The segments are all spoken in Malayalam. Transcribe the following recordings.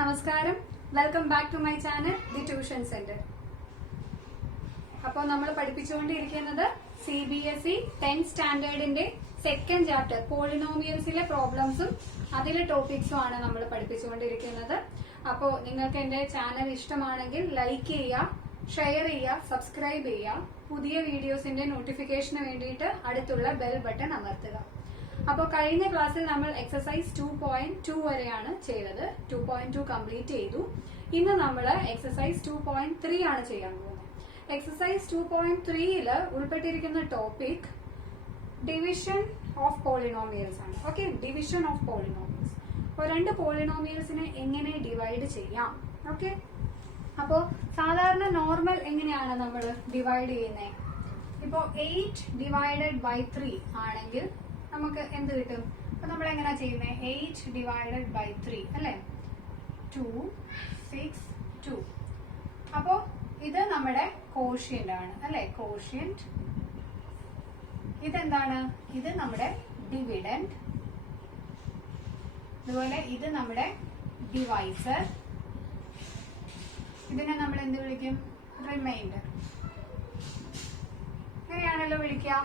നമസ്കാരം, welcome back to my channel the tuition centre. അപ്പോൾ നമ്മൾ പഠിപ്പിച്ചുകൊണ്ടിരിക്കുന്നത് CBSE 10th സ്റ്റാൻഡേർഡിന്റെ സെക്കൻഡ് ചാപ്റ്റർ പോളിനോമിയൽസിലെ പ്രോബ്ലംസും അതിലെ ടോപ്പിക്സും ആണ് നമ്മൾ പഠിപ്പിച്ചുകൊണ്ടിരിക്കുന്നത്. അപ്പോൾ നിങ്ങൾക്ക് എന്റെ ചാനൽ ഇഷ്ടമാണെങ്കിൽ ലൈക്ക് ചെയ്യുക, ഷെയർ ചെയ്യുക, സബ്സ്ക്രൈബ് ചെയ്യുക. പുതിയ വീഡിയോസിന്റെ നോട്ടിഫിക്കേഷന് വേണ്ടിയിട്ട് അടുത്തുള്ള ബെൽ ബട്ടൺ അമർത്തുക. അപ്പോൾ കഴിഞ്ഞ ക്ലാസ്സിൽ നമ്മൾ എക്സസൈസ് 2.2 വരെയാണ് ചെയ്തത്. 2.2 കംപ്ലീറ്റ് ചെയ്തു. ഇന്ന് നമ്മൾ എക്സസൈസ് 2.3 ആണ് ചെയ്യാൻ പോകുന്നത്. എക്സസൈസ് 2.3 ഉൾപ്പെട്ടിരിക്കുന്ന ടോപ്പിക് ഡിവിഷൻ ഓഫ് പോളിനോമിയൽസ് ആണ്. Okay, division of polynomials. അപ്പോൾ രണ്ട് പോളിനോമിയൽസിനെ എങ്ങനെ ഡിവൈഡ് ചെയ്യാം. ഓക്കെ, അപ്പോൾ സാധാരണ നോർമൽ എങ്ങനെയാണ് നമ്മൾ ഡിവൈഡ് ചെയ്യുന്നത്? ഇപ്പോൾ 8 ഡിവൈഡഡ് ബൈ 3 ആണെങ്കിൽ നമുക്ക് എന്ത് കിട്ടും? അപ്പൊ നമ്മൾ എങ്ങനെയാ ചെയ്യുന്നത്? 8 ഡിവൈഡഡ് ബൈ 3 അല്ലെ, 2, 6, 2. അപ്പോ ഇത് നമ്മുടെ കോഷ്യന്റ് ആണ് അല്ലെ, കോഷ്യന്റ്. ഇതെന്താണ്? ഇത് നമ്മുടെ ഡിവിഡൻഡ്. അതുപോലെ ഇത് നമ്മുടെ ഡിവൈസർ. ഇതിനെ നമ്മൾ എന്ത് വിളിക്കും? റിമൈൻഡർ. അങ്ങനെയാണല്ലോ വിളിക്കാം.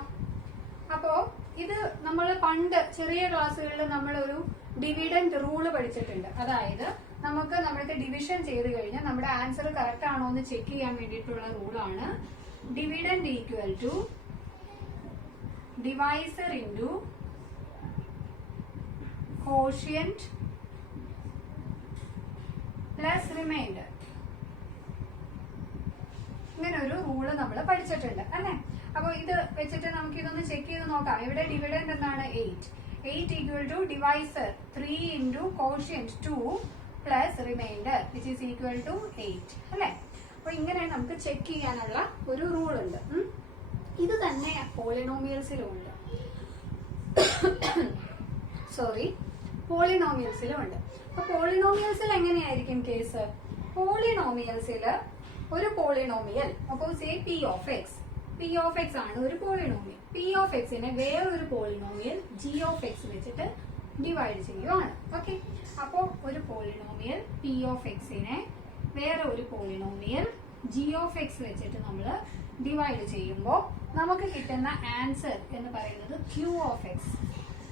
അപ്പോ ഇത് നമ്മൾ പണ്ട് ചെറിയ ക്ലാസ്സുകളിൽ നമ്മൾ ഒരു ഡിവിഡൻഡ് റൂള് പഠിച്ചിട്ടുണ്ട്. അതായത് നമ്മൾക്ക് ഡിവിഷൻ ചെയ്ത് കഴിഞ്ഞാൽ നമ്മുടെ ആൻസർ കറക്റ്റ് ആണോ എന്ന് ചെക്ക് ചെയ്യാൻ വേണ്ടിയിട്ടുള്ള റൂളാണ് dividend equal to divisor into quotient plus remainder. ഇങ്ങനെ ഒരു റൂള് നമ്മൾ പഠിച്ചിട്ടുണ്ട് അല്ലെ. അപ്പൊ ഇത് വെച്ചിട്ട് നമുക്ക് ഇതൊന്ന് ചെക്ക് ചെയ്ത് നോക്കാം. ഇവിടെ ഡിവിഡൻഡ് എന്താണ്? 8 equal to divisor 3 into quotient 2 plus remainder which is equal to 8 അല്ലെ. അപ്പൊ ഇങ്ങനെ നമുക്ക് ചെക്ക് ചെയ്യാനുള്ള ഒരു റൂൾ ഉണ്ട്. ഇത് തന്നെ പോളിനോമിയൽസിലും ഉണ്ട്. പോളിനോമിയൽസിലും ഉണ്ട്. അപ്പൊ പോളിനോമിയൽസിൽ എങ്ങനെയായിരിക്കും കേസ്? പോളിനോമിയൽസിൽ ഒരു പോളിനോമിയൽ, അപ്പോ സേ P of x ആണ് ഒരു പോളിനോമിയൽ. P of x നെ വേറൊരു പോളിനോമിയൽ G of x വെച്ചിട്ട് ഡിവൈഡ് ചെയ്യുവാണ്. ഓക്കെ, അപ്പോ ഒരു പോളിനോമിയൽ P of x നെ വേറെ ഒരു പോളിനോമിയൽ G of x വെച്ചിട്ട് നമ്മൾ ഡിവൈഡ് ചെയ്യുമ്പോൾ നമുക്ക് കിട്ടുന്ന ആൻസർ എന്ന് പറയുന്നത് Q of x.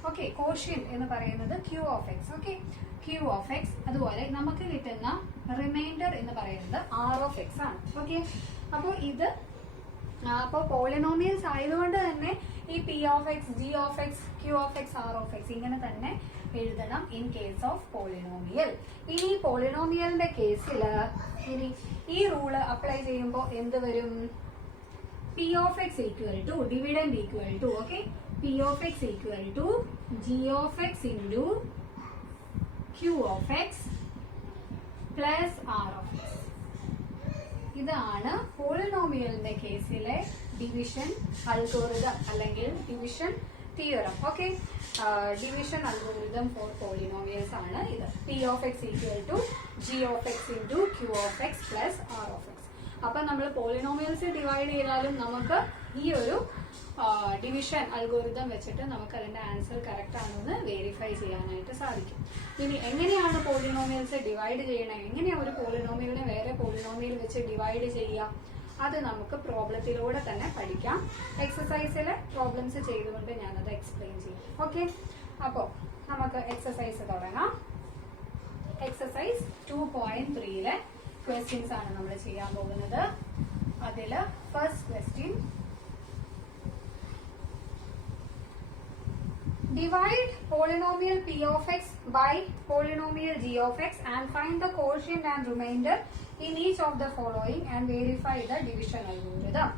Okay, quotient എന്ന് പറയുന്നത് Q of x. Okay, Q of x. അതുപോലെ നമുക്ക് കിട്ടുന്ന റിമൈൻഡർ എന്ന് പറയുന്നത് R of x ആണ്. ഓക്കെ, അപ്പോൾ പോളിനോമിയൽസ് ആയതുകൊണ്ട് തന്നെ ഈ P of x, G of x, Q of x, R of x ഇങ്ങനെ തന്നെ എഴുതണം ഇൻ കേസ് ഓഫ് പോളിനോമിയൽ. ഇനി പോളിനോമിയലിന്റെ കേസിൽ ഇനി ഈ റൂള് അപ്ലൈ ചെയ്യുമ്പോൾ എന്ത് വരും? P of x equal to dividend equal to P of x equal to G of x into Q of x plus R of x. ഇതാണ് പോളിനോമിയലിന്റെ കേസിലെ ഡിവിഷൻ അൽഗോരിതം അല്ലെങ്കിൽ division theorem. Okay, division algorithm for polynomials ആണ് ഇത്. P of x equal to G of x into Q of x plus R of x. അപ്പൊ നമ്മൾ പോളിനോമിയൽസ് ഡിവൈഡ് ചെയ്താലും നമുക്ക് ഈ ഒരു ഡിവിഷൻ അൽഗോരിതം വെച്ചിട്ട് നമുക്ക് അതിന്റെ ആൻസർ കറക്റ്റ് ആണോ എന്ന് വെരിഫൈ ചെയ്യാനായിട്ട് സാധിക്കും. ഇനി എങ്ങനെയാണ് പോളിനോമിയൽസ് ഡിവൈഡ് ചെയ്യണേ, എങ്ങനെയാണ് ഒരു പോളിനോമിയലിനെ വേറെ പോളിനോമിയൽ വെച്ച് ഡിവൈഡ് ചെയ്യുക, അത് നമുക്ക് പ്രോബ്ലത്തിലൂടെ തന്നെ പഠിക്കാം. എക്സസൈസിലെ പ്രോബ്ലംസ് ചെയ്തുകൊണ്ട് ഞാനത് എക്സ്പ്ലെയിൻ ചെയ്യും. ഓക്കെ, അപ്പോ നമുക്ക് എക്സസൈസ് തുടങ്ങാം. എക്സസൈസ് 2.3 ക്വസ്റ്റ്യൻസ് ആണ് നമ്മൾ ചെയ്യാൻ പോകുന്നത്. അതില് first question, divide polynomial P of x by polynomial G of x and find the quotient and remainder in each of the following and verify the division algorithm.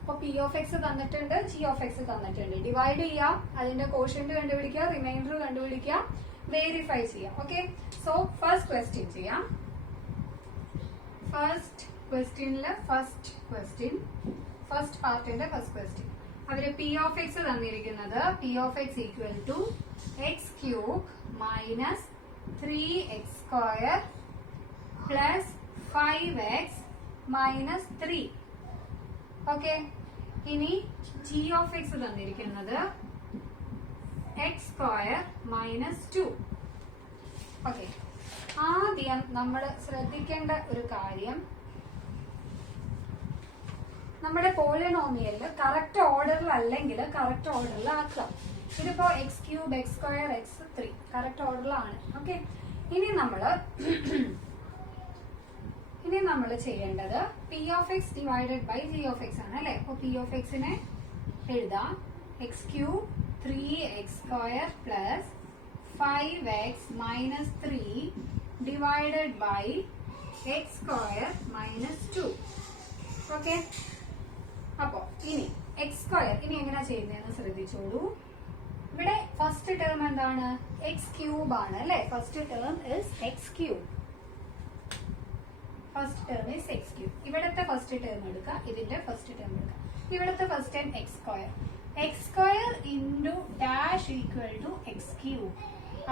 അപ്പോൾ P of x തന്നിട്ടുണ്ട്, G of x തന്നിട്ടുണ്ട്. ഡിവൈഡ് ചെയ്യാം, അതിന്റെ കോഷ്യന്റ് കണ്ടുപിടിക്കുക, റിമൈൻഡർ കണ്ടുപിടിക്കുക, വെരിഫൈ ചെയ്യാം. ഓക്കെ, സോ ഫസ്റ്റ് ക്വസ്റ്റ്യൻ ചെയ്യാം. ഫസ്റ്റ് പാർട്ടിന്റെ ഫസ്റ്റ് ക്വസ്റ്റ്യൻ. അതില് P of x തന്നിരിക്കുന്നത് P of x equal to x cube minus 3x square plus 5x minus 3. Okay, ഇനി G of x തന്നിരിക്കുന്നത് x സ്ക്വയർ മൈനസ് 2. ഓക്കെ, ആദ്യം നമ്മൾ ശ്രദ്ധിക്കേണ്ട ഒരു കാര്യം, നമ്മുടെ പോളിനോമിയലില് കറക്റ്റ് ഓർഡറിൽ അല്ലെങ്കിൽ കറക്റ്റ് ഓർഡറിൽ ആക്കുക. ഇതിപ്പോ X cube, X square, x3 correct ഓർഡറിലാണ്. ഓക്കെ, ഇനി നമ്മൾ ചെയ്യേണ്ടത് P of X divided by G of X ആണ് അല്ലെ. അപ്പൊ പി ഓഫ് എക്സിനെ എഴുതാം X cube 3x square plus 5x minus 3 divided by X square minus 2. Okay, അപ്പോ ഇനി എക്സ് സ്ക്വയർ ഇനി എങ്ങനെയാ ചെയ്യുന്നതെന്ന് ശ്രദ്ധിച്ചോളൂ. ഇവിടെ ഫസ്റ്റ് ടേം എന്താണ്? എക്സ് ക്യൂബ് ആണ് അല്ലെ. First term is X cube. First term is X cube. ഇവിടത്തെ ഫസ്റ്റ് ടേം എടുക്കുക, ഇതിന്റെ ഫസ്റ്റ് ടേം എടുക്കുക. ഇവിടത്തെ first term X square. X square into dash equal to X cube.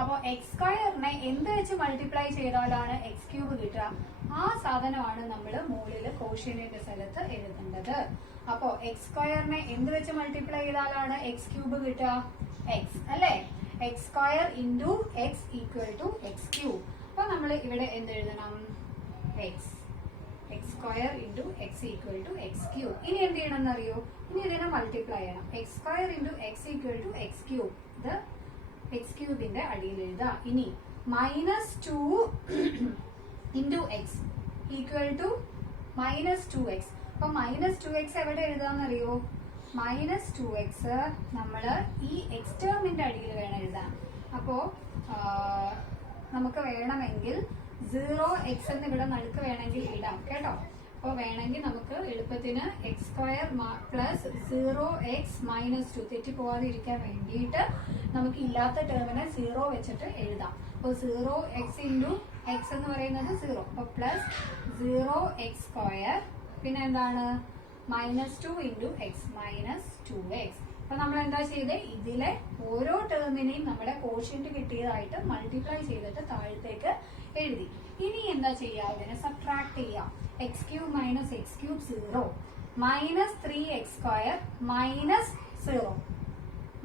അപ്പോ എക്സ് സ്ക്വയറിനെ എന്ത് വെച്ച് മൾട്ടിപ്ലൈ ചെയ്താലാണ് എക്സ് ക്യൂബ് കിട്ടുക? ആ സാധനമാണ് നമ്മൾ മുകളിൽ കോഷ്യന്റിന്റെ സ്ഥലത്ത് എഴുതേണ്ടത്. അപ്പോ എക്സ് സ്ക്വയറിനെ എന്ത് വെച്ച് മൾട്ടിപ്ലൈ ചെയ്താലാണ് എക്സ് ക്യൂബ് കിട്ടുക? എക്സ് അല്ലെ. X square into X equal to X cube. അപ്പൊ നമ്മൾ ഇവിടെ എന്ത് എഴുതണം? X. X square into X equal to X cube. ഇനി എന്ത് ചെയ്യണം എന്നറിയോ? ഇനി ഇതിനെ മൾട്ടിപ്ലൈ ചെയ്യണം. X square into X equal to X cube. ഇത് എക്സ് ക്യൂബിന്റെ അടിയിൽ എഴുതാം. ഇനി -2 into X equal to -2x. അപ്പൊ -2x എവിടെ എഴുതാന്നറിയോ? -2x നമ്മള് ഈ എക്സ് ടേമിന്റെ അടിയിൽ വേണം എഴുതാൻ. അപ്പോ നമുക്ക് വേണമെങ്കിൽ 0x എന്ന് ഇവിടെ നടുക്ക് വേണമെങ്കിൽ ഇടാം കേട്ടോ. അപ്പൊ വേണമെങ്കിൽ നമുക്ക് എളുപ്പത്തിന് X square plus 0x minus 2 തെറ്റിപ്പോവാതിരിക്കാൻ വേണ്ടിയിട്ട് നമുക്ക് ഇല്ലാത്ത ടേമിനെ 0 വെച്ചിട്ട് എഴുതാം. അപ്പൊ 0x ഇൻറ്റു എക്സ് എന്ന് പറയുന്നത് 0. അപ്പൊ പ്ലസ് 0x സ്ക്വയർ പിന്നെ എന്താണ്? -2 ഇൻറ്റു എക്സ് മൈനസ് 2x. അപ്പൊ നമ്മൾ എന്താ ചെയ്തേ? ഇതിലെ ഓരോ ടേമിനെയും നമ്മുടെ കോഷ്യന്റ് കിട്ടിയതായിട്ട് മൾട്ടിപ്ലൈ ചെയ്തിട്ട് താഴത്തേക്ക് എഴുതി. ഇനി എന്താ ചെയ്യാ? ഇതിനെ സബ്ട്രാക്ട് ചെയ്യാം. X cube minus X cube 0 minus 3x square minus 0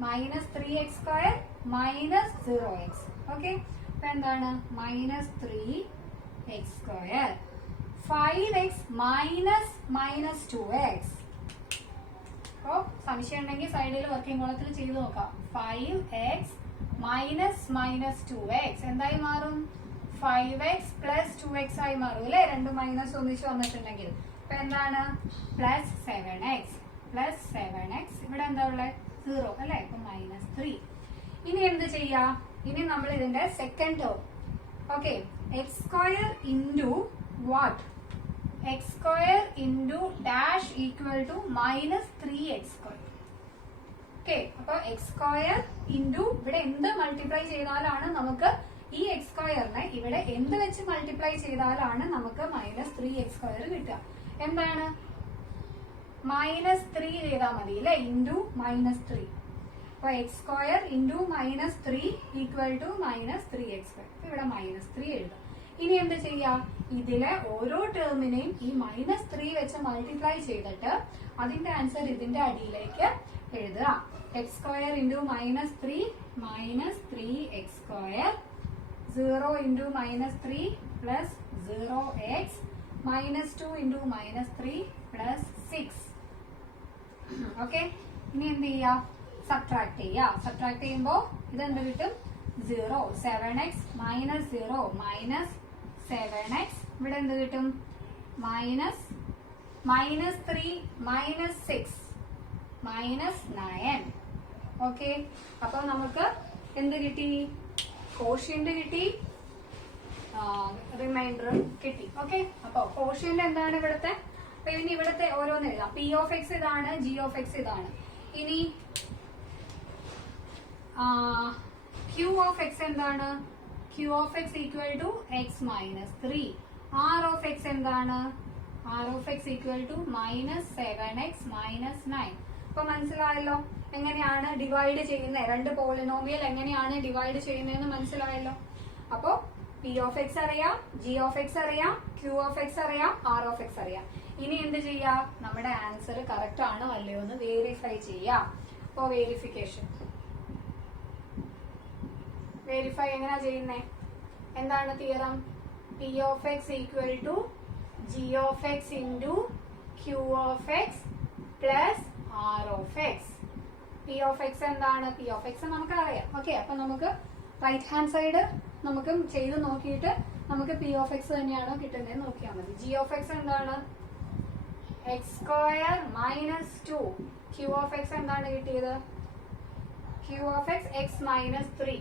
minus 3x square minus 0x. Okay, അപ്പൊ എന്താണ്? -3x square 5x minus 2x. അപ്പോ സംശയം ഉണ്ടെങ്കിൽ സൈഡിൽ വർക്കിംഗ് കോളത്തിൽ ചെയ്ത് നോക്കാം. 5x മൈനസ് 2x എന്തായി മാറും? 5x പ്ലസ് 2x ആയി മാറും അല്ലെ. രണ്ട് മൈനസ് ഒന്നിച്ച് വന്നിട്ടുണ്ടെങ്കിൽ. അപ്പൊ എന്താണ്? Plus 7x. ഇവിടെ എന്താ ഉള്ളത്? 0 അല്ലെ. അപ്പൊ -3. ഇനി എന്ത് ചെയ്യാ? ഇനി നമ്മൾ ഇതിന്റെ second term. Okay, X square into what? X square into dash equal to -3x square. Okay, അപ്പൊ എക്സ് സ്ക്വയർ ഇൻറ്റു ഇവിടെ എന്ത് മൾട്ടിപ്ലൈ ചെയ്താലാണ് നമുക്ക് ഈ എക്സ് സ്ക്വയറിനെ ഇവിടെ എന്ത് വെച്ച് മൾട്ടിപ്ലൈ ചെയ്താലാണ് നമുക്ക് -3x സ്ക്വയർ കിട്ടുക? എന്താണ്? -3 ചെയ്താൽ മതി അല്ലെ. ഇൻറ്റു -3. അപ്പൊ X square into -3 equal to -3x square. ഇവിടെ -3 എഴുതാം. ഇനി എന്ത് ചെയ്യാം? ഇതിലെ ഓരോ ടേമിനെയും ഈ -3 വെച്ച് മൾട്ടിപ്ലൈ ചെയ്തിട്ട് അതിന്റെ ആൻസർ ഇതിന്റെ അടിയിലേക്ക് എഴുതുക. X square into -3 square 0 into -3 plus 0x -2 into -3 plus 6. Okay, ഇനി എന്ത് ചെയ്യാം? സബ്ട്രാക്ട് ചെയ്യാം. സബ്ട്രാക്ട് ചെയ്യുമ്പോ ഇതെന്ത് കിട്ടും? 0. 7x minus 0 minus 7x. ഇവിടെ എന്ത് കിട്ടും? -3 -6 -9. ഓക്കെ, അപ്പൊ നമുക്ക് എന്ത് കിട്ടി? കോഷ്യന്റ് കിട്ടി, റിമൈൻഡർ കിട്ടി. ഓക്കെ, അപ്പൊ കോഷ്യന്റ് എന്താണ് ഇവിടുത്തെ? അപ്പൊ ഇനി ഇവിടുത്തെ ഓരോന്ന് എഴുതാം. പി ഓഫ് എക്സ് ഇതാണ്, ജി ഓഫ് എക്സ് ഇതാണ്. ഇനി ക്യൂ ഓഫ് എക്സ് എന്താണ്? Q of X equal to X minus 3. R of X എന്താണ്? R of X equal to -7x -9. അപ്പൊ മനസ്സിലായല്ലോ എങ്ങനെയാണ് ഡിവൈഡ് ചെയ്യുന്നത്? രണ്ട് പോളിനോമിയൽ എങ്ങനെയാണ് ഡിവൈഡ് ചെയ്യുന്നതെന്ന് മനസ്സിലായല്ലോ. അപ്പോ പി ഓഫ് എക്സ് അറിയാം, ജി ഓഫ് എക്സ് അറിയാം, ക്യൂ ഓഫ് എക്സ് അറിയാം, ആർ ഓഫ് എക്സ് അറിയാം. ഇനി എന്ത് ചെയ്യാം? നമ്മുടെ ആൻസർ കറക്റ്റ് ആണോ അല്ലയോ എന്ന് വേരിഫൈ ചെയ്യാം. അപ്പോ വെരിഫൈ എങ്ങനെയാ ചെയ്യുന്നേ? എന്താണ് theorem? P of X equal to G of X into Q of X plus R of X. P of X എന്താണ്? പി ഓഫ് എക്സ് നമുക്ക് അറിയാം. ഓക്കെ, അപ്പൊ നമുക്ക് റൈറ്റ് ഹാൻഡ് സൈഡ് നമുക്ക് ചെയ്ത് നോക്കിയിട്ട് നമുക്ക് പി ഓഫ് എക്സ് തന്നെയാണോ കിട്ടുന്നത് നോക്കിയാൽ മതി. ജി ഓഫ് എക്സ് എന്താണ്? X square minus 2. Q of X എന്താണ് കിട്ടിയത്? Q of X X minus 3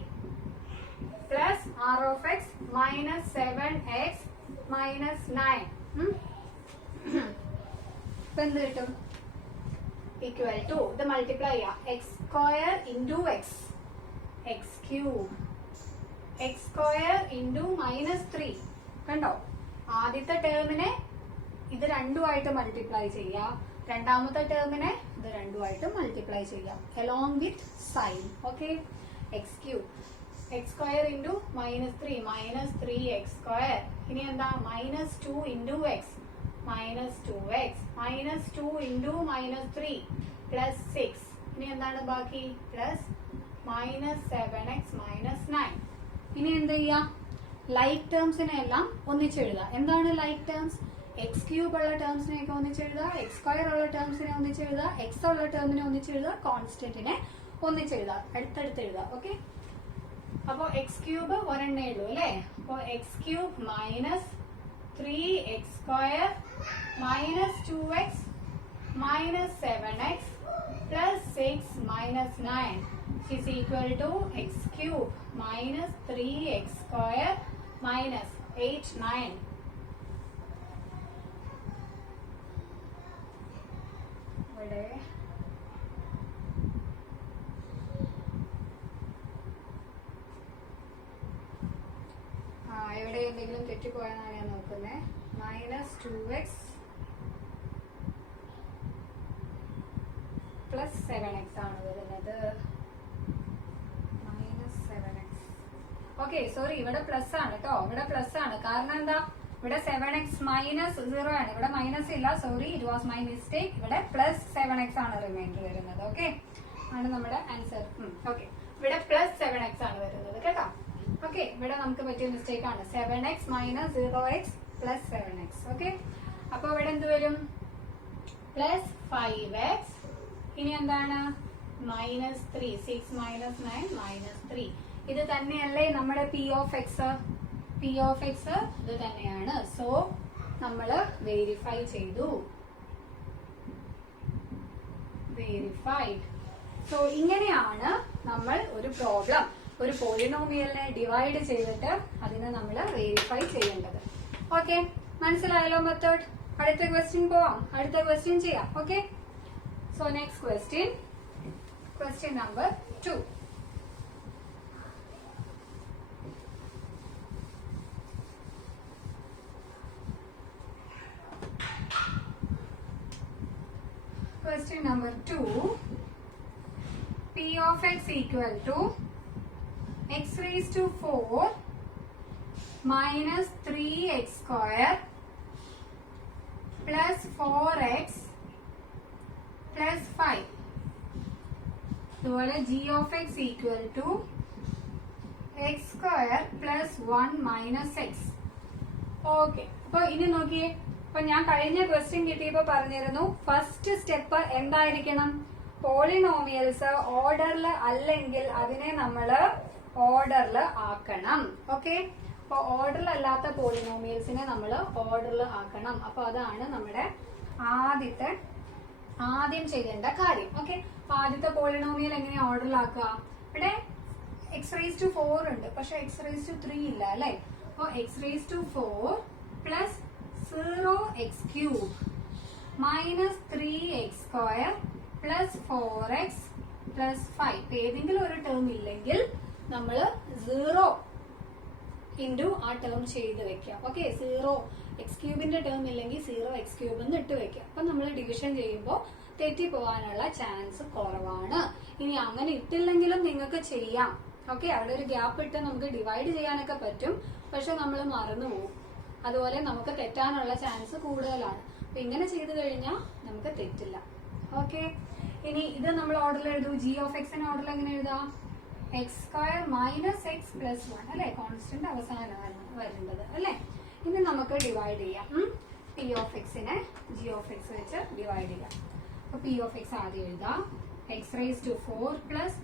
plus R of X minus 7x minus 9. ഇപ്പൊ എന്ത് കിട്ടും? ഈക്വൽ ടു ഇത് മൾട്ടിപ്ലൈ ചെയ്യാം. X square into X, X cube, X square into minus 3. കണ്ടോ? ആദ്യത്തെ ടേമിനെ ഇത് രണ്ടുമായിട്ട് മൾട്ടിപ്ലൈ ചെയ്യാം, രണ്ടാമത്തെ ടേമിനെ ഇത് രണ്ടുമായിട്ട് മൾട്ടിപ്ലൈ ചെയ്യാം along with sign. Okay, X cube X square into minus 3 minus 3x square. ഇനി എന്താ? Minus 2 into x minus 2x minus 2 into minus 3 plus 6. ഇനി എന്താണ് ബാക്കി? Plus minus 7x minus 9. ഇനി എന്ത് ചെയ്യാം? ലൈക്ക് ടേംസിനെ എല്ലാം ഒന്നിച്ചെഴുതാം. എന്താണ് ലൈക്ക് ടേംസ്? എക്സ് ക്യൂബ് ഉള്ള ടേംസിനെയൊക്കെ ഒന്നിച്ചെഴുതുക, എക്സ് സ്ക്വയർ ഉള്ള ടേംസിനെ ഒന്നിച്ചെഴുതുക, എക്സ് ഉള്ള ടേമിനെ ഒന്നിച്ചെഴുതുക, കോൺസ്റ്റന്റിനെ ഒന്നിച്ചെഴുതുക, അടുത്തടുത്ത് എഴുതുക. ഓക്കെ, അപ്പോ എക്സ് ക്യൂബ് ഒരെണ്ണേ ഉള്ളൂ അല്ലേ? അപ്പോ X cube minus 3x square minus 2x minus 7x plus 6 minus 9 is equal to x cube minus 3x square minus 8 9. ഇവിടെ ഇവിടെ എന്തെങ്കിലും തെറ്റിപ്പോയെന്നാണ് ഞാൻ നോക്കുന്നത്. മൈനസ് 2x പ്ലസ് 7x ആണ് വരുന്നത്. ഓക്കെ, സോറി, ഇവിടെ പ്ലസ് ആണ് കേട്ടോ. ഇവിടെ പ്ലസ് ആണ്. കാരണം എന്താ? ഇവിടെ 7x മൈനസ് 0 ആണ്. ഇവിടെ മൈനസ് ഇല്ല, sorry, it was my mistake. ഇവിടെ പ്ലസ് 7x ആണ് റിമൈൻഡർ വരുന്നത്. ഓക്കെ, ആണ് നമ്മുടെ ആൻസർ. ഓക്കെ, ഇവിടെ പ്ലസ് 7x ആണ് വരുന്നത് കേട്ടോ. ഓക്കെ, ഇവിടെ നമുക്ക് പറ്റിയ മിസ്റ്റേക്ക് ആണ്. 7x minus 0x plus 7x. Okay, അപ്പൊ ഇവിടെ എന്ത് വരും? Plus 5x. ഇനി എന്താണ്? മൈനസ് 3. 6 minus 9 minus 3. ഇത് തന്നെയല്ലേ നമ്മുടെ P of X? P of X ഇത് തന്നെയാണ്. സോ നമ്മള് വെരിഫൈ ചെയ്തു. വെരിഫൈഡ്. സോ ഇങ്ങനെയാണ് നമ്മൾ ഒരു പ്രോബ്ലം, ഒരു പോളിനോമിയലിനെ ഡിവൈഡ് ചെയ്തിട്ട് അതിനെ നമ്മൾ വെരിഫൈ ചെയ്യേണ്ടത്. ഓക്കെ, മനസ്സിലായല്ലോ മെത്തേഡ്? അടുത്ത ക്വസ്റ്റ്യൻ പോവാം. അടുത്ത ക്വസ്റ്റ്യൻ ചെയ്യാം. Okay, so next question, question number 2. Question number 2. P of x equal to x raised to 4 minus 3x square plus 4x plus 5. അതുപോലെ g of x equal to x square plus 1 minus x. Okay, അപ്പൊ ഇനി നോക്കിയേ. അപ്പൊ ഞാൻ കഴിഞ്ഞ ക്വസ്റ്റ്യൻ കിട്ടിയപ്പോ പറഞ്ഞിരുന്നു ഫസ്റ്റ് സ്റ്റെപ്പ് എന്തായിരിക്കണം? പോളിനോമിയൽസ് ഓർഡറിൽ അല്ലെങ്കിൽ അതിനെ നമ്മള് ഓർഡറിൽ ആക്കണം. ഓക്കെ, അപ്പൊ ഓർഡറിൽ അല്ലാത്ത പോളിനോമിയൽസിനെ നമ്മൾ ഓർഡറിൽ ആക്കണം. അപ്പൊ അതാണ് നമ്മുടെ ആദ്യം ചെയ്യേണ്ട കാര്യം. ഓക്കെ, അപ്പൊ ആദ്യത്തെ പോളിനോമിയൽ എങ്ങനെയാ ഓർഡറിൽ ആക്കുക? ഇവിടെ എക്സ് റേസ് ടു 4 ഉണ്ട്, പക്ഷെ എക്സ് റേസ് ടു 3 ഇല്ല അല്ലെ? അപ്പൊ X raise to 4 plus 0x cube minus 3x square plus 4x plus 5. ഏതെങ്കിലും ഒരു ടേം ഇല്ലെങ്കിൽ നമ്മൾ 0 ഇൻറ്റു ആ ടേം ചെയ്ത് വെക്കാം. ഓക്കെ, 0x ക്യൂബിന്റെ ടേം ഇല്ലെങ്കിൽ 0x ക്യൂബ് എന്ന് ഇട്ട് വെക്കാം. അപ്പൊ നമ്മൾ ഡിവിഷൻ ചെയ്യുമ്പോൾ തെറ്റി പോകാനുള്ള ചാൻസ് കുറവാണ്. ഇനി അങ്ങനെ ഇട്ടില്ലെങ്കിലും നിങ്ങൾക്ക് ചെയ്യാം. ഓക്കെ, അവിടെ ഒരു ഗ്യാപ്പ് ഇട്ട് നമുക്ക് ഡിവൈഡ് ചെയ്യാനൊക്കെ പറ്റും, പക്ഷെ നമ്മൾ മറന്നു പോകും. അതുപോലെ നമുക്ക് തെറ്റാനുള്ള ചാൻസ് കൂടുതലാണ്. അപ്പൊ ഇങ്ങനെ ചെയ്തു കഴിഞ്ഞാൽ നമുക്ക് തെറ്റില്ല. ഓക്കെ, ഇനി ഇത് നമ്മൾ ഓർഡറിൽ എഴുതൂ. ജി ഓഫ് എക്സിന് ഓർഡറിൽ എങ്ങനെ എഴുതാം? X square minus X plus 1 അല്ലെ, കോൺസ്റ്റന്റ് അവസാനമാണ് വരുന്നത് അല്ലെ. ഇനി നമുക്ക് ഡിവൈഡ് ചെയ്യാം. പി ഓഫ് എക്സിനെ ജി ഓഫ് എക്സ് വെച്ച് ഡിവൈഡ് ചെയ്യാം. അപ്പൊ പി ഓഫ് എക്സ് ആദ്യം എഴുതാം. X raise to 4 plus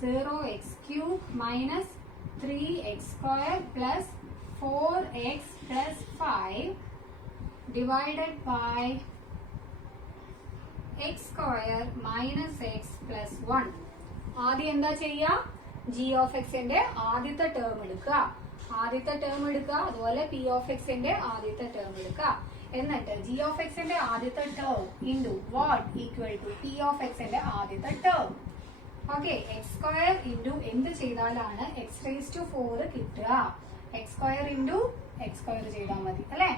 0x³ minus 3x square plus 4x plus 5 divided by X square minus X plus 1. ആദ്യം എന്താ ചെയ്യാ, ജി ഓഫ് എക്സിന്റെ ആദ്യത്തെ ടേം എടുക്കുക, അതുപോലെ പി ഓഫ് എക്സിന്റെ ആദ്യത്തെ ടേം എടുക്കുക. എന്നിട്ട് ജി ഓഫ് എക്സിന്റെ ആദ്യത്തെ term into what equal to P of എക്സിന്റെ ആദ്യത്തെ term. Okay, X square into എന്ത് ചെയ്താലാണ് എക്സ് റേസ് ടു 4 കിട്ടുക? X square into X square ചെയ്താൽ മതി അല്ലെ,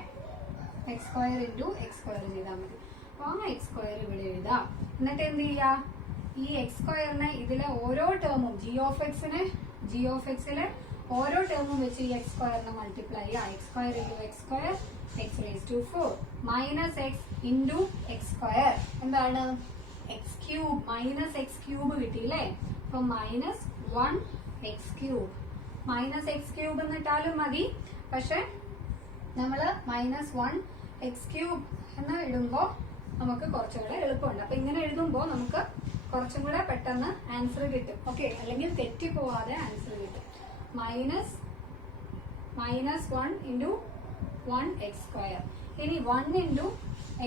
X square into X square ചെയ്താൽ മതി. അപ്പൊ ആ എക്സ് സ്ക്വയർ ഇവിടെ എഴുതാം. എന്നിട്ട് എന്ത് ചെയ്യാ, ഈ എക്സ് സ്ക്വയറിനെ ഇതിലെ ഓരോ ടേമും ജി ഓഫ് എക്സിലെ ഓരോ ടേമും വെച്ച് ഈ എക്സ് സ്ക്വയറിനെ മൾട്ടിപ്ലൈ ചെയ്യാം. X square into X square X raise to 4 minus X into X square എന്താണ് X cube, minus X cube കിട്ടിയില്ലേ. അപ്പൊ minus 1x³ minus X cube എന്നിട്ടാലും മതി, പക്ഷെ നമ്മള് മൈനസ് 1x³ എന്ന് ഇടുമ്പോ നമുക്ക് കുറച്ചുകൂടെ എളുപ്പമുണ്ട്. അപ്പൊ ഇങ്ങനെ എഴുതുമ്പോ നമുക്ക് കുറച്ചും കൂടെ പെട്ടെന്ന് ആൻസർ കിട്ടും. ഓക്കെ, അല്ലെങ്കിൽ തെറ്റിപ്പോവാതെ ആൻസർ കിട്ടും. Minus 1 into 1x². ഇനി 1 ഇൻറ്റു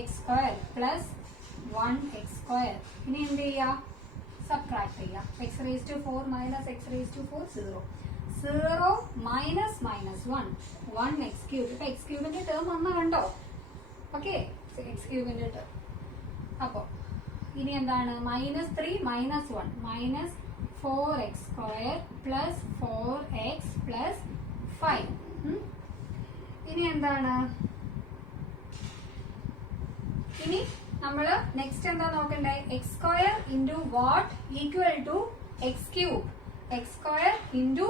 x² പ്ലസ് 1x². ഇനി എന്ത് ചെയ്യാ, സബ്ട്രാക്ട് ചെയ്യാം. X raise to 4 minus X raise to 4 0 minus 1x³. ഇപ്പൊ x³ ടേം വന്ന കണ്ടോ. Okay, x³ term. അപ്പൊ ഇനി എന്താണ്, -3 - 1 minus 4x² plus 4x plus 5. ഇനി എന്താണ്, ഇനി നമ്മള് നെക്സ്റ്റ് എന്താ നോക്കണ്ടേ, x² into what equal to x³ x² into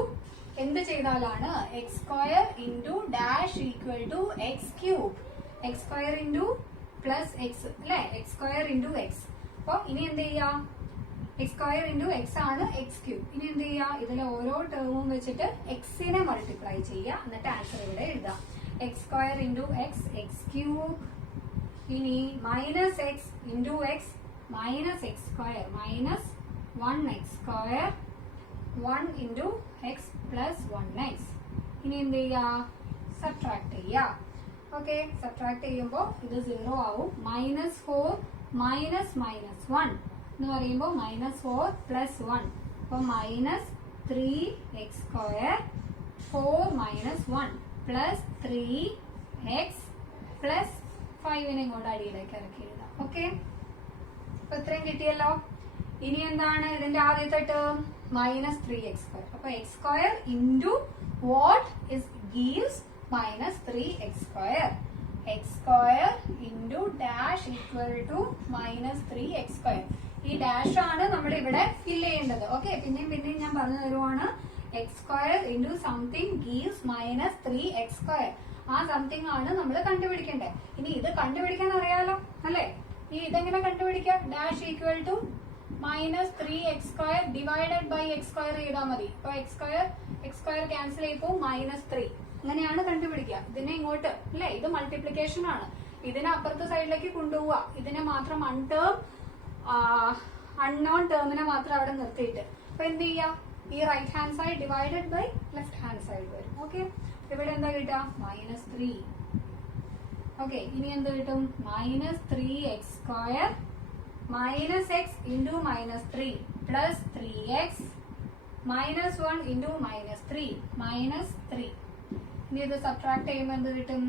എന്ത് ചെയ്താലാണ് x² into dash equal to x³ x² into plus X അല്ലെ, x² ഇൻറ്റു എക്സ്. അപ്പൊ ഇനി എന്ത് ചെയ്യാം, x² ഇൻറ്റു എക്സ് ആണ് x³. ഇനി എന്ത് ചെയ്യാ, ഇതിലെ ഓരോ ടേമും വെച്ചിട്ട് എക്സിനെ മൾട്ടിപ്ലൈ ചെയ്യുക, എന്നിട്ട് ആൻസർ ഇവിടെ എഴുതാം. x² into X x³. ഇനി minus X into x minus x² minus 1x². 1 into x plus 1x. ഇനി എന്ത് ചെയ്യാ, സബ്ട്രാക്ട് ചെയ്യാ. ഓക്കെ, സബ്ട്രാക്ട് ചെയ്യുമ്പോൾ ഇത് 0 ആവും. -4 മൈനസ് 1 എന്ന് പറയുമ്പോൾ -4 പ്ലസ് 1. അപ്പൊ -3x² 4 minus 1 plus 3x plus 5നെ ഇങ്ങോട്ട് അടിയിലേക്ക് ഇറക്കി എഴുതാം. ഓക്കെ, അപ്പൊ ഇത്രയും കിട്ടിയല്ലോ. ഇനി എന്താണ് ഇതിന്റെ ആദ്യത്തെ ടേം, -3x². അപ്പൊ x² into what is gives -3x². x² into dash equal to -3x². ഈ ഡാഷ് ആണ് നമ്മൾ ഇവിടെ ഫിൽ ചെയ്യേണ്ടത്. ഓക്കെ, പിന്നെയും ഞാൻ പറഞ്ഞു തരുവാണ്. x² into something gives -3x². ആ സംതിങ് ആണ് നമ്മൾ കണ്ടുപിടിക്കേണ്ടത്. ഇനി ഇത് കണ്ടുപിടിക്കാൻ അറിയാലോ അല്ലെ. ഈ ഇതെങ്ങനെ കണ്ടുപിടിക്കാം, dash equal to -3x² divided by x² ചെയ്താൽ മതി. അപ്പൊ x² ക്യാൻസൽ ചെയ്യുമ്പോൾ -3 അങ്ങനെയാണ് കണ്ടുപിടിക്കുക. ഇതിനെ ഇങ്ങോട്ട് അല്ലെ, ഇത് മൾട്ടിപ്ലിക്കേഷൻ ആണ്. ഇതിനെ അപ്പുറത്തെ സൈഡിലേക്ക് കൊണ്ടുപോവുക. ഇതിനെ മാത്രം അൺനോൺ ടേമിനെ മാത്രം അവിടെ നിർത്തിയിട്ട്. അപ്പൊ എന്ത് ചെയ്യാം, ഈ right hand side divided by left hand side വരും. ഓക്കെ, ഇവിടെ എന്താ കിട്ടുക, -3. ഓക്കെ, ഇനി എന്ത് കിട്ടും, -3x² minus X into -3 plus 3x -1 into -3 -3. ഇനി ഇത് സബ്ട്രാക്ട് ചെയ്യുമ്പോൾ എന്ത് കിട്ടും,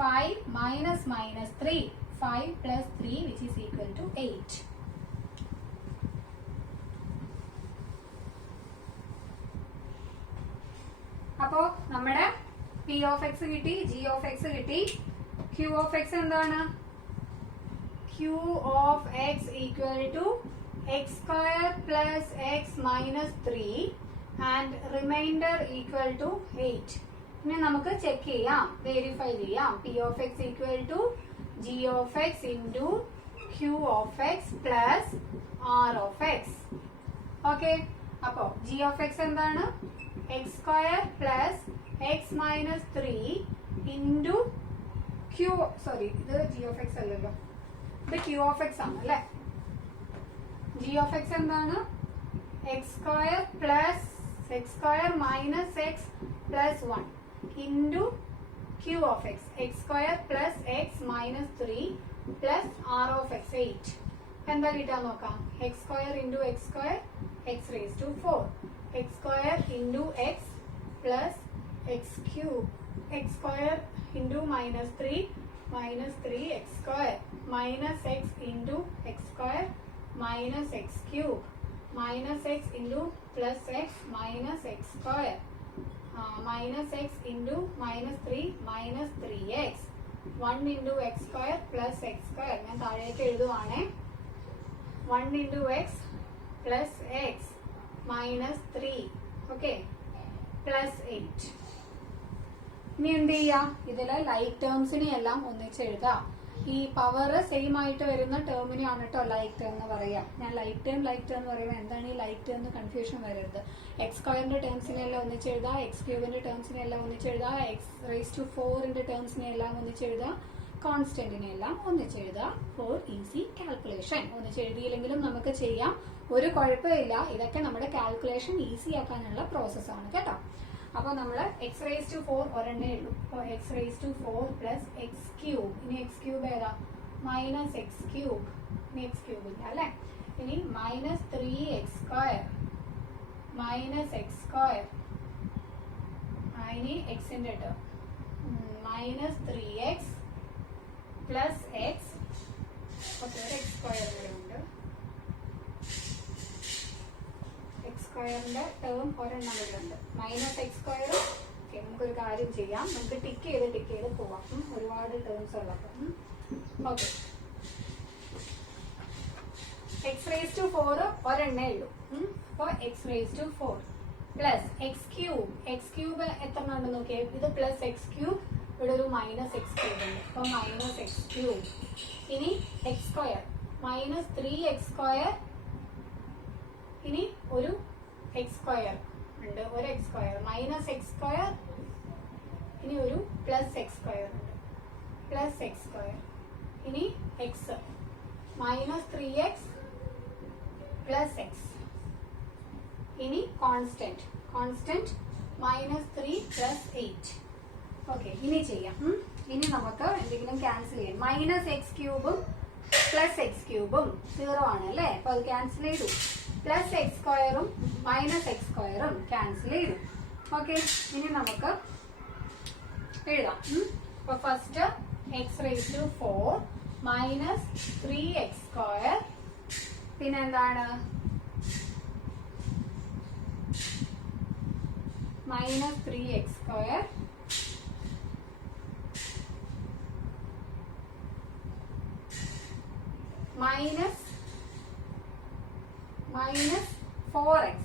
5 minus -3 5 plus 3 which is equal to 8. അപ്പോ നമ്മുടെ പി ഓഫ് എക്സ് കിട്ടി, ജി ഓഫ് എക്സ് കിട്ടി. ക്യൂ ഓഫ് എക്സ് എന്താണ്, q of x equal to x² plus x minus 3 and remainder equal to 8. ഇനി നമുക്ക് ചെക്ക് ചെയ്യാം, വെരിഫൈ ചെയ്യാം. p of x equal to g of x into q of x plus r of x. Okay, അപ്പോ ജി ഓഫ് എക്സ് എന്താണ്? X square plus x minus 3 into q, sorry ഇത് ജി ഓഫ് എക്സ് അല്ലല്ലോ, ഇത് ക്യൂ ഓഫ് എക്സ് ആണ് അല്ലെ. ജി ഓഫ് എക്സ് എന്താണ്? X square plus x square minus X plus 1 into Q of X, X square plus x minus 3 plus R of x 8. എന്താ കിട്ടാൻ നോക്കാം? X square into X square X raise to 4, x square into x plus x cube, X square into minus 3 minus 3 X square minus X into X square minus X cube minus X into plus x minus x square minus X into minus 3 minus 3x 1 into X square plus x square. ഞാൻ താഴേക്ക് എഴുതുവാണേ. 1 into x plus x minus 3 okay plus 8. ഇനി എന്ത് ചെയ്യാം? ഇതിലെ ലൈക്ക് ടേംസിനെ എല്ലാം ഒന്നിച്ച് എഴുതാം. ഈ പവർ സെയിം ആയിട്ട് വരുന്ന ടേമിനെയാണ് കേട്ടോ ലൈക്ക് ടേം എന്ന് പറയാം. ഞാൻ ലൈക്ക് ടേം എന്ന് പറയുമ്പോൾ എന്താണ് ഈ ലൈക്ക് ടേം എന്ന് കൺഫ്യൂഷൻ വരരുത്. എക്സ് സ്ക്വയറിന്റെ ടേംസിനെ എല്ലാം ഒന്നിച്ച് എഴുതാം, എക്സ് ക്യൂബിന്റെ ടേംസിനെ എല്ലാം ഒന്നിച്ച് എഴുതാം, എക്സ് റേസ് ടു 4ന്റെ ടേംസിനെ എല്ലാം ഒന്നിച്ച് എഴുതാം, കോൺസ്റ്റന്റിനെ എല്ലാം ഒന്നിച്ച് എഴുതാം ഫോർ ഈസി കാൽക്കുലേഷൻ. ഒന്നിച്ച് എഴുതിയില്ലെങ്കിലും നമുക്ക് ചെയ്യാം, ഒരു കുഴപ്പമില്ല. ഇതൊക്കെ നമ്മുടെ കാൽക്കുലേഷൻ ഈസി ആക്കാനുള്ള പ്രോസസ്സാണ് കേട്ടോ. അപ്പൊ നമ്മള് എക്സ് റേസ് ടു 4 ഒരെണ്ണേ ഉള്ളൂ. അപ്പൊ X raise to 4 plus x cube, ഇനി എക്സ് ക്യൂബ് ഏതാ? മൈനസ് എക്സ് ക്യൂബ്, ഇനി എക്സ് ക്യൂബ് ഇല്ല അല്ലെ. ഇനി minus 3x square minus x square, ഇനി എക്സിന്റെ term minus 3x plus x, okay ഒരു എക്സ് സ്ക്വയർ കൂടെ ഉണ്ട്. എക്സ് സ്ക്വയറിന്റെ ടേം ഒരെണ്ണം വരുന്നുണ്ട്, മൈനസ് എക്സ് സ്ക്വയർ. ഓക്കെ നമുക്കൊരു കാര്യം ചെയ്യാം, നമുക്ക് ടിക്ക് ചെയ്ത് പോവാം, ഒരുപാട് ടേംസ് ഉള്ളപ്പോൾ. ഓക്കെ എക്സ് റേസ് ടു 4 ഒരെണ്ണേ ഉള്ളൂ. അപ്പൊ X raise to 4 plus x cube എത്ര ഉണ്ടെന്ന് നോക്കിയേ. ഇത് പ്ലസ് എക്സ് ക്യൂബ്, ഇവിടെ ഒരു മൈനസ് എക്സ് ക്യൂബ് ഉണ്ട്. അപ്പൊ മൈനസ് എക്സ് ക്യൂബ്. ഇനി X square minus 3x square, ഇനി ഒരു എക്സ് സ്ക്വയർ ഉണ്ട്, ഒരു x square minus x square, ഇനി ഒരു പ്ലസ് എക്സ് സ്ക്വയർ ഉണ്ട്, പ്ലസ് എക്സ് സ്ക്വയർ. ഇനി X minus 3x plus X. ഇനി കോൺസ്റ്റന്റ് മൈനസ് 3 പ്ലസ് 8. ഓക്കെ ഇനി ചെയ്യാം. ഇനി നമുക്ക് എന്തെങ്കിലും ക്യാൻസൽ ചെയ്യാം. മൈനസ് എക്സ് ക്യൂബും പ്ലസ് എക്സ് ക്യൂബും 0 ആണ് അല്ലേ. അപ്പൊ അത് ക്യാൻസൽ ചെയ്തു. പ്ലസ് എക്സ് സ്ക്വയറും മൈനസ് എക്സ് സ്ക്വയറും ക്യാൻസൽ ചെയ്തു. ഓക്കെ ഇനി നമുക്ക് എഴുതാം. അപ്പൊ first x raise to 4 minus 3x square, പിന്നെന്താണ് minus 3x square minus 4x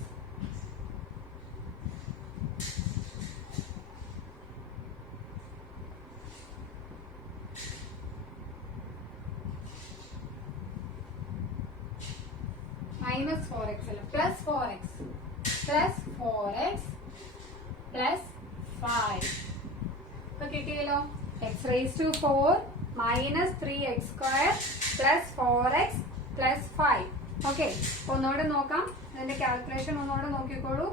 minus 4x അല്ല plus 4x plus 4x plus 5. ഇപ്പൊ കിട്ടിയല്ലോ. X raise to 4 minus 3x square plus 4x plus 5. Okay ഒന്നുകൂടെ നോക്കാം, അതിന്റെ കാൽക്കുലേഷൻ ഒന്നുകൂടെ നോക്കിക്കോളൂ.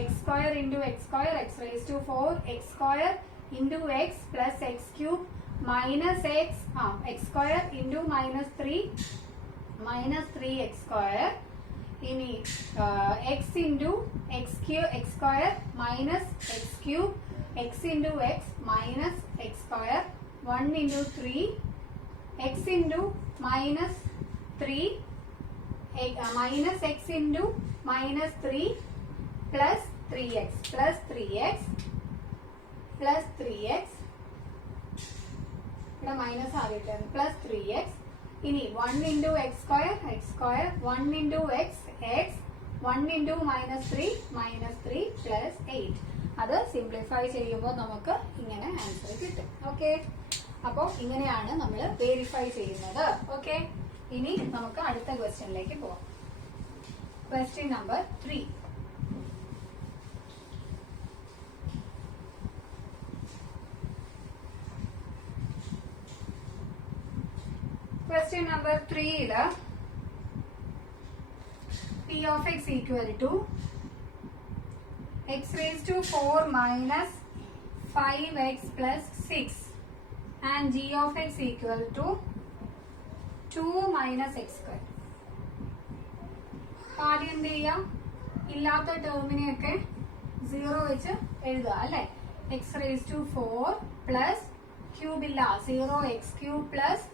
X square into X square X raise to 4 x square into x plus x cube minus x X square into minus 3x square. ഇനി x into X square minus X cube x into x minus x square 1 into 3 x into minus 3 minus X into minus 3 plus 3x plus 3x plus 3x, ഇവിടെ മൈനസ് ആകിട്ടാണ് പ്ലസ് 3x. ഇനി 1 into X square 1 into X 1 into minus 3 plus 8. അത് സിംപ്ലിഫൈ ചെയ്യുമ്പോൾ നമുക്ക് ഇങ്ങനെ ആൻസർ കിട്ടും. ഓക്കെ അപ്പോൾ ഇങ്ങനെയാണ് നമ്മൾ വെരിഫൈ ചെയ്യുന്നത്. ഓക്കെ ഇനി നമുക്ക് അടുത്ത ക്വസ്റ്റ്യനിലേക്ക് പോവാം. Question number 3. Question number 3 P of x equal to x raised to 4 minus 5x plus 6 and g of x equal to 2 minus x square. ആദ്യം എന്ത് ചെയ്യാം, ഇല്ലാത്ത ടേമിനെയൊക്കെ 0 വെച്ച് എഴുതുക അല്ലെ. X raise to 4 plus cube ഇല്ല 0x cube plus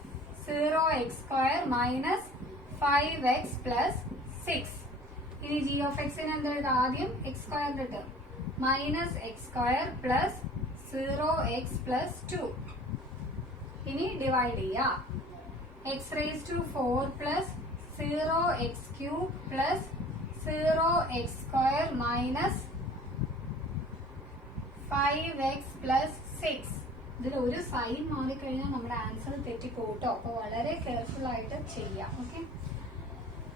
0x square minus 5x plus 6. ഇനി ജി ഓഫ് എക്സിന് എന്ത് എഴുതാം, ആദ്യം എക്സ് സ്ക്വയറിന്റെ term minus x square plus 0x plus 2. ഇനി ഡിവൈഡ് ചെയ്യാം. X raise to 4 plus 0x cube plus 0x square minus 5x plus 6. ഇതിൽ ഒരു സൈൻ മാറിക്കഴിഞ്ഞാൽ നമ്മുടെ ആൻസർ തെറ്റിപ്പോട്ടോ. അപ്പൊ വളരെ കെയർഫുൾ ആയിട്ട് ചെയ്യാം. ഓക്കെ.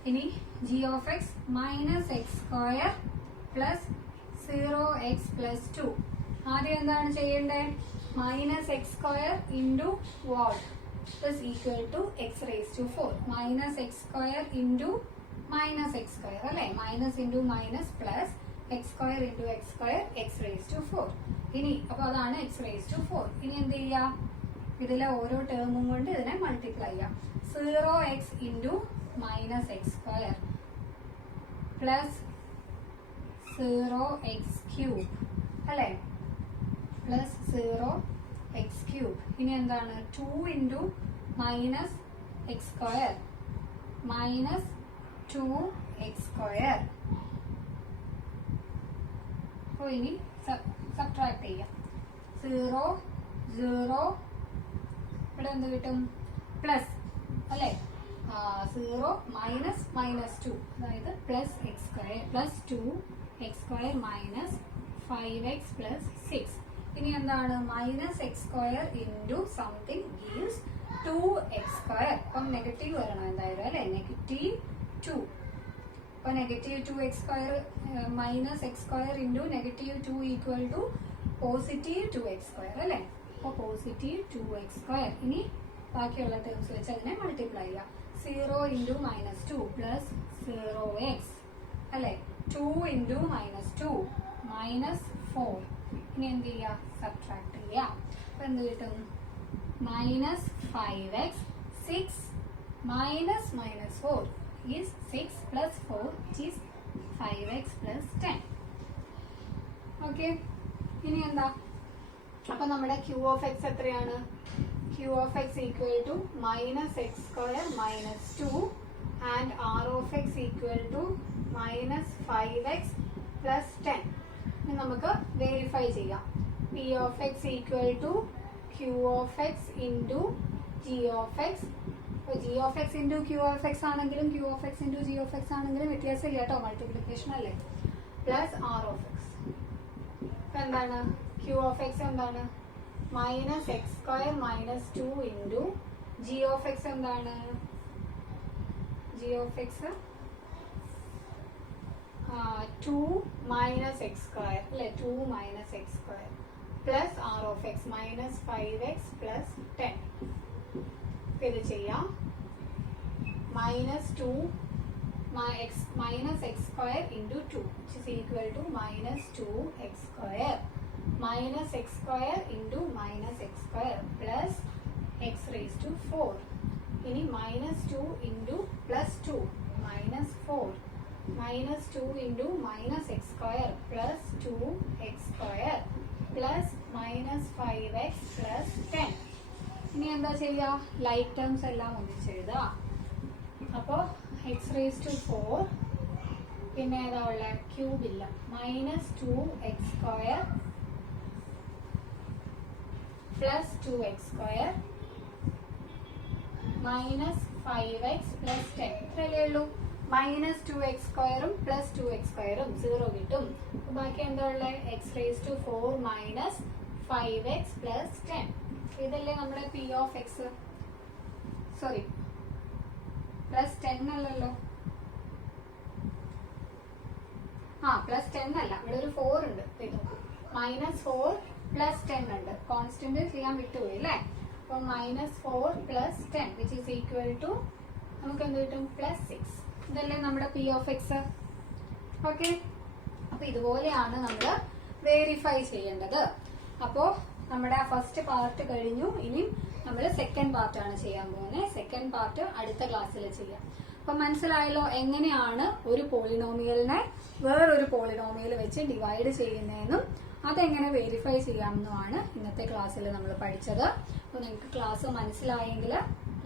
ഇനി G of X minus x square plus 0x plus 2. ആദ്യം എന്താണ് ചെയ്യേണ്ടത്, minus x square into what is equal to x raised to 4 minus x square into minus x square അല്ലെ. Minus into minus plus x square into x square x raised to 4. ഇനി അപ്പൊ അതാണ് x raised to 4. ഇനി എന്ത് ചെയ്യാം, ഇതിലെ ഓരോ ടേമും കൊണ്ട് ഇതിനെ മൾട്ടിപ്ലൈ ചെയ്യാം. 0x into minus x square plus 0x cube അല്ലെ പ്ലസ് 0x cube. ഇനി എന്താണ് 2 into minus x square minus 2x square. അപ്പോൾ ഇനി സബ്ട്രാക്ട് ചെയ്യാം. 0 0 ഇവിടെ എന്ത് കിട്ടും, പ്ലസ് അല്ലെ 0 മൈനസ് മൈനസ് 2 അതായത് plus x square plus 2x square minus 5x plus 6. ഇനി എന്താണ് minus x square into something gives 2x square. അപ്പം നെഗറ്റീവ് വരണം എന്തായാലും അല്ലെ, -2. അപ്പൊ -2x square minus x square into -2 equal to positive 2x square അല്ലെ. അപ്പൊ പോസിറ്റീവ് 2x സ്ക്വയർ. ഇനി ബാക്കിയുള്ള ടേംസ് വെച്ച് അതിനെ മൾട്ടിപ്ലൈ ചെയ്യാം. 0 ഇൻറ്റു മൈനസ് 2 പ്ലസ് 0x അല്ലെ. 2 ഇൻറ്റു മൈനസ് 2 മൈനസ് 4. ഇനി എന്ത് ചെയ്യാം, സബ്ട്രാക്ട് ചെയ്യാം. അപ്പൊ എന്ത് കിട്ടും, minus 5x 6 minus minus 4 is 6 plus 4 which is 5x plus 10. Okay. ഇനി എന്താ, അപ്പൊ നമ്മുടെ q of x എത്രയാണ്, q of x equal to minus x square minus 2 and r of x equal to minus 5x plus 10. ഇനി നമുക്ക് വെരിഫൈ ചെയ്യാം. p of x equal to q of x into g of x. അപ്പോൾ g of X into Q of x ആണെങ്കിലും q of X into g of x ആണെങ്കിലും വ്യത്യാസം ഇല്ല കേട്ടോ, മൾട്ടിപ്ലിക്കേഷൻ അല്ലേ. Plus R of x. ഇപ്പം എന്താണ്, ക്യൂ ഓഫ് എക്സ് എന്താണ്, minus x square minus 2 into g of X എന്താണ്, g of x 2 minus x square അല്ലെ 2 minus x square plus R of X minus 5x plus 10. ഇത് ചെയ്യാം. -2 minus x square into 2 which is equal to minus 2x square minus x square into minus x square plus x raised to 4. ഇനി -2 into plus 2 minus 4 minus 2 into minus x square plus 2x square plus minus 5x plus 10. ഇനി എന്താ ചെയ്യുക, ലൈക്ക് ടേംസ് എല്ലാം ഒന്നിച്ചെഴുതുക. അപ്പോൾ എക്സ് റേസ് ടു 4 പിന്നെ ഏതാ ഉള്ള ക്യൂബ് ഇല്ല -2x square plus 2x square minus 5x plus 10. ഇത്രയല്ലേ ഉള്ളൂ. -2x സ്ക്വയറും പ്ലസ് 2x സ്ക്വയറും 0 കിട്ടും. ബാക്കി എന്താ ഉള്ള x raise to 4 minus 5x plus 10. ഇതല്ലേ നമ്മുടെ P of x, sorry plus 10 അല്ലല്ലോ, പ്ലസ് 10 അല്ല, ഇവിടെ ഒരു 4 ഉണ്ട്. -4 പ്ലസ് 10 ഉണ്ട്, കോൺസ്റ്റന്റ് ചെയ്യാൻ വിട്ടുപോയി അല്ലേ. അപ്പോൾ -4 + 10 വിച്ച് ഈസ് ഈക്വൽ ടു നമുക്ക് എന്ത് കിട്ടും +6. ഇതല്ലേ നമ്മുടെ പി ഓഫ് എക്സ്. ഓക്കെ, അപ്പൊ ഇതുപോലെയാണ് നമ്മൾ വെരിഫൈ ചെയ്യേണ്ടത്. അപ്പോ നമ്മുടെ ഫസ്റ്റ് പാർട്ട് കഴിഞ്ഞു. ഇനി നമ്മൾ സെക്കൻഡ് പാർട്ടാണ് ചെയ്യാൻ പോകുന്നത്. സെക്കൻഡ് പാർട്ട് അടുത്ത ക്ലാസ്സിൽ ചെയ്യാം. അപ്പൊ മനസ്സിലായല്ലോ എങ്ങനെയാണ് ഒരു പോളിനോമിയലിനെ വേറൊരു പോളിനോമിയൽ വെച്ച് ഡിവൈഡ് ചെയ്യുന്നതെന്നും അതെങ്ങനെ വെരിഫൈ ചെയ്യാമെന്നുമാണ് ഇന്നത്തെ ക്ലാസ്സിൽ നമ്മൾ പഠിച്ചത്. അപ്പോൾ നിങ്ങൾക്ക് ക്ലാസ് മനസ്സിലായെങ്കിൽ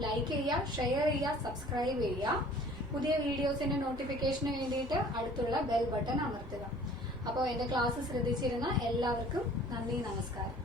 ലൈക്ക് ചെയ്യുക, ഷെയർ ചെയ്യുക, സബ്സ്ക്രൈബ് ചെയ്യുക. പുതിയ വീഡിയോസിന്റെ നോട്ടിഫിക്കേഷന് വേണ്ടിയിട്ട് അടുത്തുള്ള ബെൽ ബട്ടൺ അമർത്തുക. അപ്പോൾ എന്റെ ക്ലാസ് ശ്രദ്ധിച്ചിരുന്ന എല്ലാവർക്കും നന്ദി, നമസ്കാരം.